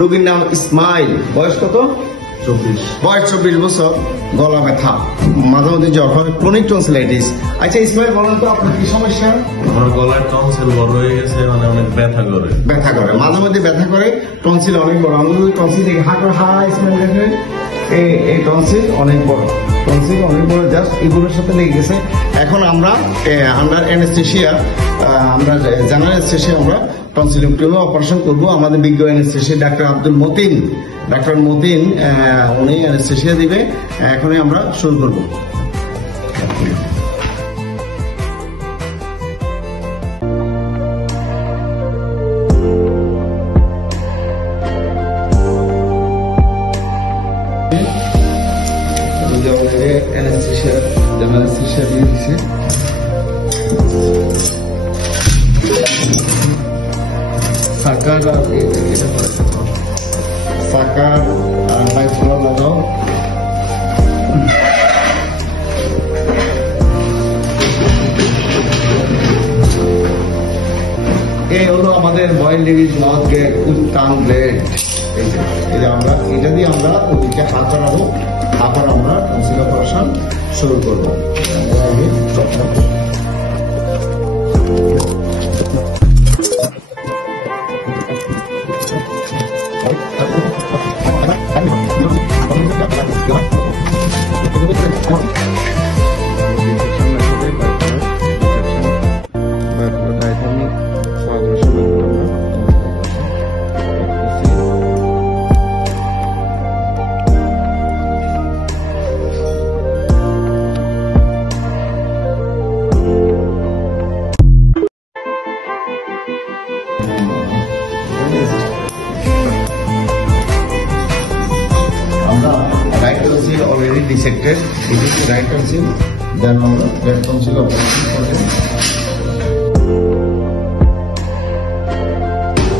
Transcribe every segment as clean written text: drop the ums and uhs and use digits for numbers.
রোগীর নাম ইসমাইল, বয়স কত? 24। বয়স 24 বছর, গলা ব্যথা, মাঝে মধ্যে জ্বর হয়, ক্রনিক টনসিলাইটিস। আচ্ছা ইসমাইল বলেন তো আপনার কি সমস্যা? আমার গলার টনসিল বড় হয়ে গেছে, মানে অনেক ব্যথা করে। ব্যথা করে, মাঝে মধ্যে ব্যথা করে, টনসিল অনেক বড়। আমাদের টনসিল থেকে ইসমাইল দেখেন, এই টনসিল অনেক বড়, টনসিল অনেক বড়, জাস্ট এগুলোর সাথে লেগে গেছে। এখন আমরা আন্ডার অ্যানেস্থেসিয়া, আমরা জেনারেল অ্যানেস্থেসিয়া আমরা টনসিলেক্টমি অপারেশন করবো। আমাদের বিজ্ঞ anaesthesia doctor Abdul Matin, doctor Matin উনি অ্যানেস্থেসিয়া দিবে। এখনই আমরা শুরু করবো। সাকার বাইফুলা লাগাও। এই হলো আমাদের বয়েল ডিভিজ নট গেট টাং ব্লেড। এই যে আমরা এটা দিয়ে আমরা ওদিকে হাত বাড়াবো, আবার আমরা টনসিল অপারেশন শুরু করবো। Already dissected. This is the right tonsil. Then left tonsil operation করব।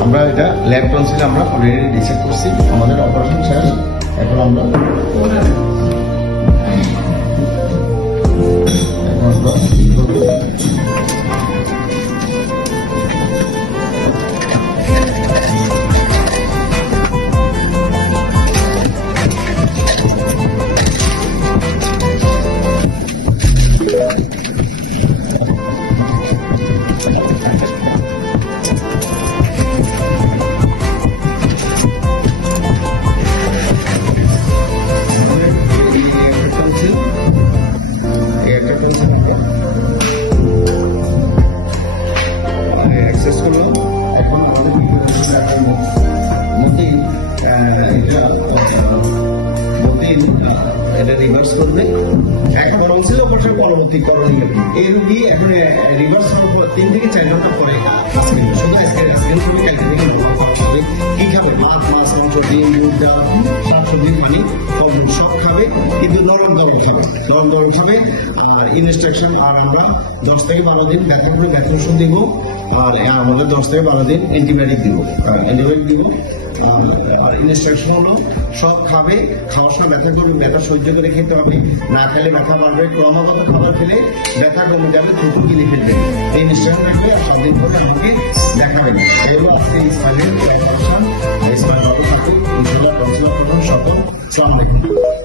আমরা এটা লেফট টনসিল আমরা অলরেডি ডিসেক্ট করছি, আমাদের অপারেশন শেষ। এখন আমরা এটা রিভার্স করবে। এখন টনসিল অপারেশন পরবর্তী করণীয় এই রোগী এখন রিভার্স হওয়ার পর 3 থেকে 4 ঘন্টা পরে শুধু কি খাবে? ভাত, মাছ, মাংস, ডিম, দুধ, ডাল, শাকসবজি, পানি, ফলমূল সব খাবে, কিন্তু নরম গরম খাবে, নরম গরম খাবে। আর ইনস্ট্রাকশন, আর আমরা 10 থেকে 12 দিন ব্যথা করে ব্যথা ওষুধ দিব, আর আমাদের 10 থেকে 12 দিন অ্যান্টিবায়োটিক দিব, আর ইনস্ট্রাকশন হলো সব খাবে, খাওয়ার সময় ব্যথা করবে, ব্যথা সহ্য করে খেতে হবে, না খেলে ব্যথা বাড়বে, ক্রমাগত খাবার খেলে ব্যথা কমে যাবে, থুতু গিলে ফেলবে। এই ইনস্ট্রাকশন রাখবে, আর 7 দিন পরে আমাকে দেখাবেন। এগুলো আজকে ইসমাইলের অপারেশন। ইসমাইল বাবু থাকুক, ইনশাআল্লাহ টনসিল অপারেশন সফল। আসসালামু আলাইকুম।